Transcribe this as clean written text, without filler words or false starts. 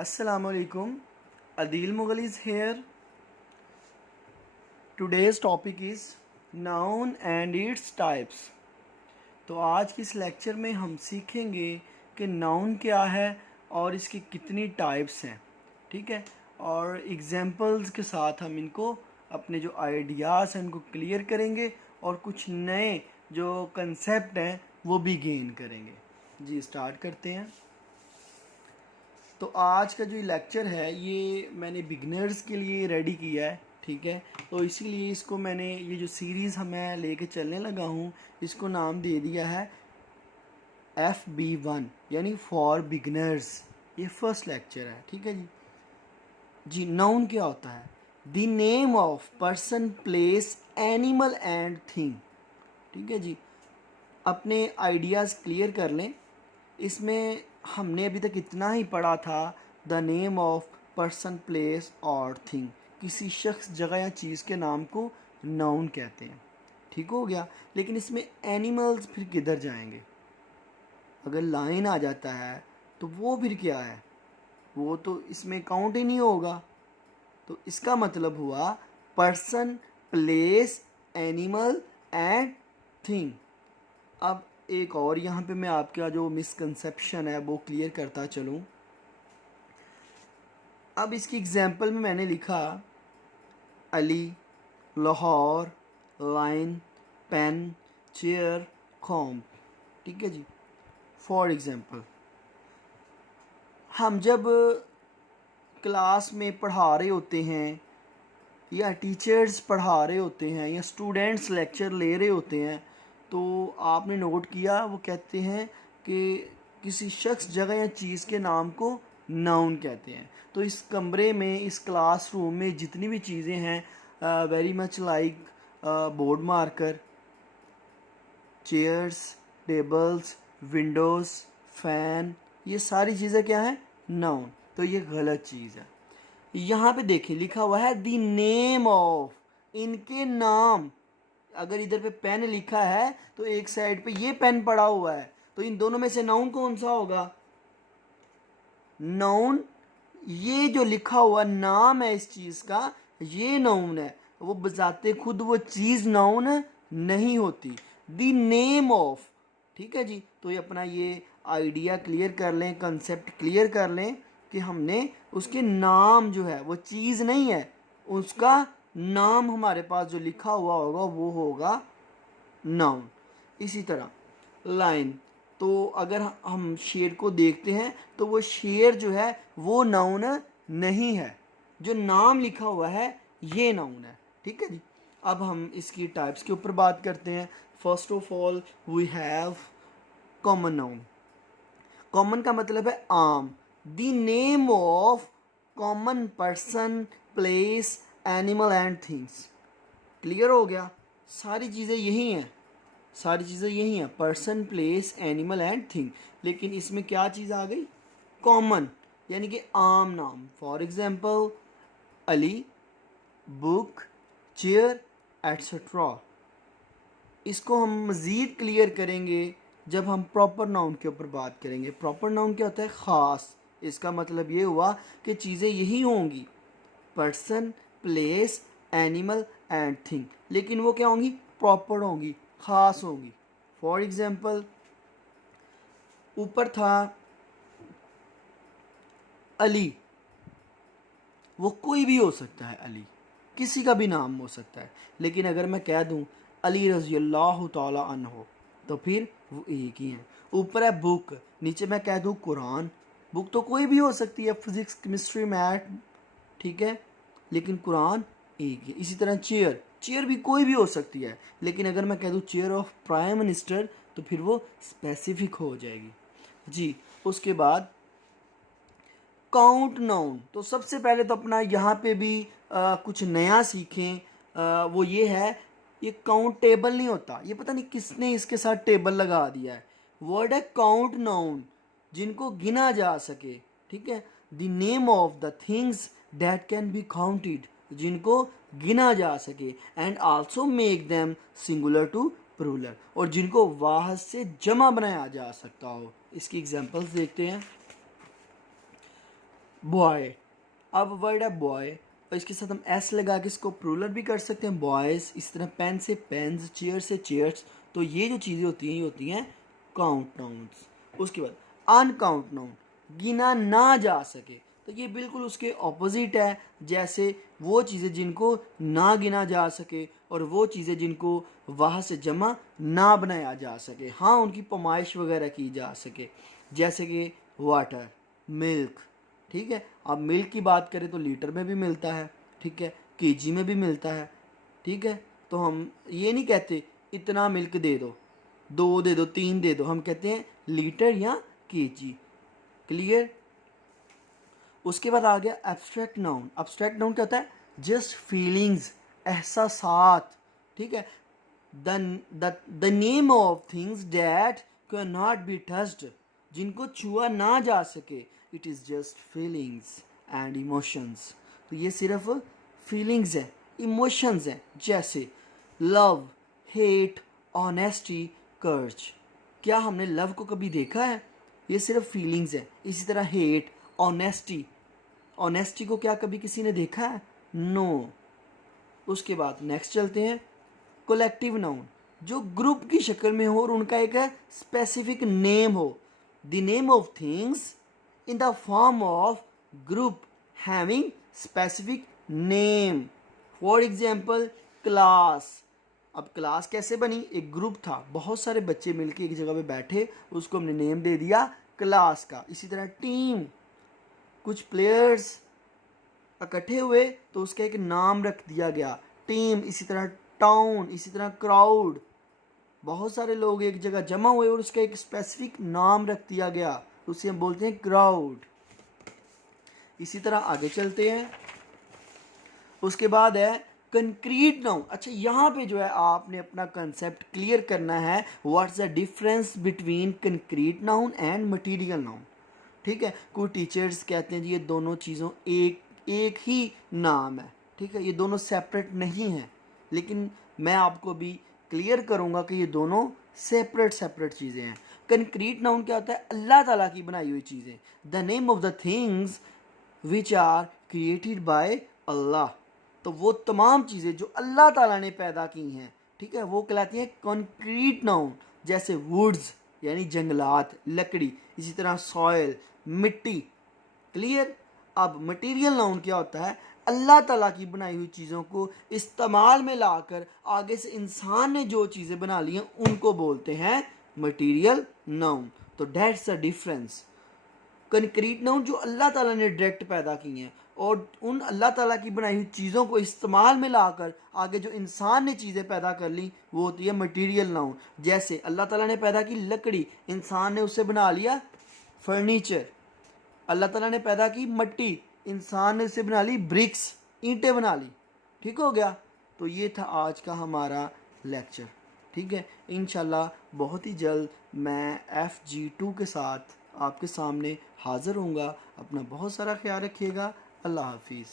Assalamualaikum. Adil Mughal is here. Today's topic is noun and its types. तो आज की इस लेक्चर में हम सीखेंगे कि नाउन क्या है और इसकी कितनी टाइप्स हैं, ठीक है। और एग्जांपल्स के साथ हम इनको अपने जो आइडियाज़ हैं उनको क्लियर करेंगे और कुछ नए जो कंसेप्ट हैं वो भी गेन करेंगे। जी स्टार्ट करते हैं। तो आज का जो लेक्चर है ये मैंने बिगनर्स के लिए रेडी किया है, ठीक है। तो इसीलिए इसको मैंने ये जो सीरीज़ मैं लेके चलने लगा हूँ इसको नाम दे दिया है FB1 यानी फॉर बिगनर्स। ये फर्स्ट लेक्चर है, ठीक है जी। नाउन क्या होता है? The name of person, place, animal and thing, ठीक है जी। अपने आइडियाज़ क्लियर कर लें। इसमें हमने अभी तक इतना ही पढ़ा था, the name of person, place और थिंग। किसी शख्स, जगह या चीज़ के नाम को नाउन कहते हैं, ठीक हो गया। लेकिन इसमें एनिमल्स फिर किधर जाएंगे? अगर लाइन आ जाता है तो वो फिर क्या है? वो तो इसमें काउंट ही नहीं होगा। तो इसका मतलब हुआ person, place, animal and thing. अब एक और यहाँ पे मैं आपका जो मिसकंसेप्शन है वो क्लियर करता चलूँ। अब इसकी एग्जांपल में मैंने लिखा Ali, Lahore, line, pen, chair, comb, ठीक है जी। फॉर एग्जांपल हम जब क्लास में पढ़ा रहे होते हैं या टीचर्स पढ़ा रहे होते हैं या स्टूडेंट्स लेक्चर ले रहे होते हैं तो आपने नोट किया वो कहते हैं कि किसी शख्स, जगह या चीज़ के नाम को नाउन कहते हैं। तो इस कमरे में, इस क्लासरूम में जितनी भी चीज़ें हैं, very much like board marker, chairs, tables, Windows, fan, ये सारी चीज़ें क्या हैं? नाउन। तो ये गलत चीज़ है। यहाँ पे देखिए लिखा हुआ है द नेम ऑफ, इनके नाम। अगर इधर पे पेन लिखा है तो एक साइड पे ये पेन पड़ा हुआ है, तो इन दोनों में से नाउन कौन सा होगा? नाउन ये जो लिखा हुआ नाम है इस चीज़ का, ये नाउन है। वो बजाते खुद वो चीज़ नाउन नहीं होती। द नेम ऑफ, ठीक है जी। तो ये अपना ये आइडिया क्लियर कर लें, कंसेप्ट क्लियर कर लें कि हमने उसके नाम जो है वो चीज़ नहीं है, उसका नाम हमारे पास जो लिखा हुआ होगा वो होगा नाउन। इसी तरह लाइन, तो अगर हम शेर को देखते हैं तो वो शेर जो है वो नाउन नहीं है, जो नाम लिखा हुआ है ये नाउन है, ठीक है जी। अब हम इसकी टाइप्स के ऊपर बात करते हैं। First of all we have common noun. Common का मतलब है आम। The name of common person, place, animal and things. Clear हो गया? सारी चीज़ें यही हैं, सारी चीज़ें यही हैं, person, place, animal and thing. लेकिन इसमें क्या चीज़ आ गई? कॉमन, यानी कि आम नाम। For example Ali, book, chair etcetera. इसको हम मज़ीद क्लियर करेंगे जब हम प्रॉपर नाउन के ऊपर बात करेंगे। प्रॉपर नाउन क्या होता है? ख़ास। इसका मतलब ये हुआ कि चीज़ें यही होंगी, person, place, animal and thing, लेकिन वो क्या होंगी? प्रॉपर होंगी, ख़ास होंगी। फॉर एग्जाम्पल ऊपर था अली, वो कोई भी हो सकता है, अली किसी का भी नाम हो सकता है। लेकिन अगर मैं कह दूं अली रज़ी अल्लाह तआला अन्हो तो फिर वो एक ही हैं। ऊपर है बुक, नीचे मैं कह दूं कुरान। बुक तो कोई भी हो सकती है, फिज़िक्स, केमिस्ट्री, मैथ, ठीक है, लेकिन कुरान एक है। इसी तरह चेयर, चेयर भी कोई भी हो सकती है, लेकिन अगर मैं कह दूं चेयर ऑफ प्राइम मिनिस्टर तो फिर वो स्पेसिफिक हो जाएगी जी। उसके बाद काउंट नाउन। तो सबसे पहले तो अपना यहाँ पे भी कुछ नया सीखें। वो ये है, ये काउंट टेबल नहीं होता। ये पता नहीं किसने इसके साथ टेबल लगा दिया है। वर्ड है काउंट नाउन, जिनको गिना जा सके, ठीक है। The name of the things that can be counted, जिनको गिना जा सके। And also make them singular to plural, और जिनको वाहद से जमा बनाया जा सकता हो। इसकी एग्जांपल्स देखते हैं। बॉय। अब वर्ड है बॉय और इसके साथ हम एस लगा के इसको प्लूरल भी कर सकते हैं, बॉयज़। इस तरह पेन से पेन्स, चेयर से चेयर्स। तो ये जो चीज़ें होती हैं ये होती हैं काउंट नाउन्स। उसके बाद अनकाउंट नाउन, गिना ना जा सके, तो ये बिल्कुल उसके ऑपोजिट है। जैसे वो चीज़ें जिनको ना गिना जा सके और वो चीज़ें जिनको वहाँ से जमा ना बनाया जा सके, हाँ उनकी पैमाइश वगैरह की जा सके, जैसे कि वाटर, मिल्क। ठीक है, अब मिल्क की बात करें तो लीटर में भी मिलता है, ठीक है, केजी में भी मिलता है। ठीक है, तो हम ये नहीं कहते इतना मिल्क दे दो, 2 दे दो, 3 दे दो, हम कहते हैं लीटर या केजी। क्लियर। उसके बाद आ गया एब्स्ट्रैक्ट नाउन। एब्स्ट्रैक्ट नाउन क्या होता है? जस्ट फीलिंग्स, एहसासात। ठीक है, the name of things that can not be touched, जिनको छुआ ना जा सके। It is just feelings and emotions. तो ये सिर्फ फीलिंग्स है, इमोशंस है, जैसे लव, हेट, ऑनेस्टी, कर्ज। क्या हमने लव को कभी देखा है? ये सिर्फ फीलिंग्स है। इसी तरह हेट, ऑनेस्टी, ऑनेस्टी को क्या कभी किसी ने देखा है? नो। उसके बाद नेक्स्ट चलते हैं, कोलेक्टिव नाउन, जो ग्रुप की शक्ल में हो और उनका एक स्पेसिफिक नेम हो। The name of things in the form of group having specific name. For example class. अब क्लास कैसे बनी? एक ग्रुप था, बहुत सारे बच्चे मिलके एक जगह पे बैठे, उसको हमने नेम दे दिया क्लास का। इसी तरह टीम, कुछ प्लेयर्स इकट्ठे हुए तो उसका एक नाम रख दिया गया, टीम। इसी तरह टाउन, इसी तरह क्राउड, बहुत सारे लोग एक जगह जमा हुए और उसका एक स्पेसिफिक नाम रख दिया गया, तो उसे हम बोलते हैं क्राउड। इसी तरह आगे चलते हैं। उसके बाद है कंक्रीट नाउन। अच्छा, यहाँ पे जो है आपने अपना कंसेप्ट क्लियर करना है, what's the difference between concrete noun and material noun. ठीक है, कुछ टीचर्स कहते हैं जी ये दोनों चीज़ों एक ही नाम है। ठीक है, ये दोनों सेपरेट नहीं हैं, लेकिन मैं आपको भी क्लियर करूँगा कि ये दोनों सेपरेट चीज़ें हैं। कंक्रीट नाउन क्या होता है? अल्लाह ताला की बनाई हुई चीज़ें। The name of the things which are created by Allah. तो वो तमाम चीज़ें जो अल्लाह ताला ने पैदा की हैं, ठीक है, वो कहलाती हैं कंक्रीट नाउन। जैसे वुड्स यानी जंगलात, लकड़ी। इसी तरह सॉयल, मिट्टी। क्लियर। अब मटेरियल नाउन क्या होता है? अल्लाह ताला की बनाई हुई चीज़ों को इस्तेमाल में लाकर आगे से इंसान ने जो चीज़ें बना ली हैं उनको बोलते हैं मटेरियल नाउन। तो that's the difference. Concrete noun जो अल्लाह ताला ने डायरेक्ट पैदा की हैं, और उन अल्लाह ताला की बनाई हुई चीज़ों को इस्तेमाल में लाकर आगे जो इंसान ने चीज़ें पैदा कर ली वो होती है मटेरियल नाउन। जैसे अल्लाह ताला ने पैदा की लकड़ी, इंसान ने उससे बना लिया फर्नीचर। अल्लाह ताला ने पैदा की मट्टी, इंसान ने उससे बना ली ब्रिक्स, ईंटें बना ली। ठीक हो गया। तो ये था आज का हमारा लेक्चर। ठीक है, इंशाल्लाह बहुत ही जल्द मैं FG2 के साथ आपके सामने हाज़िर होऊंगा। अपना बहुत सारा ख्याल रखिएगा। अल्लाह हाफिज़।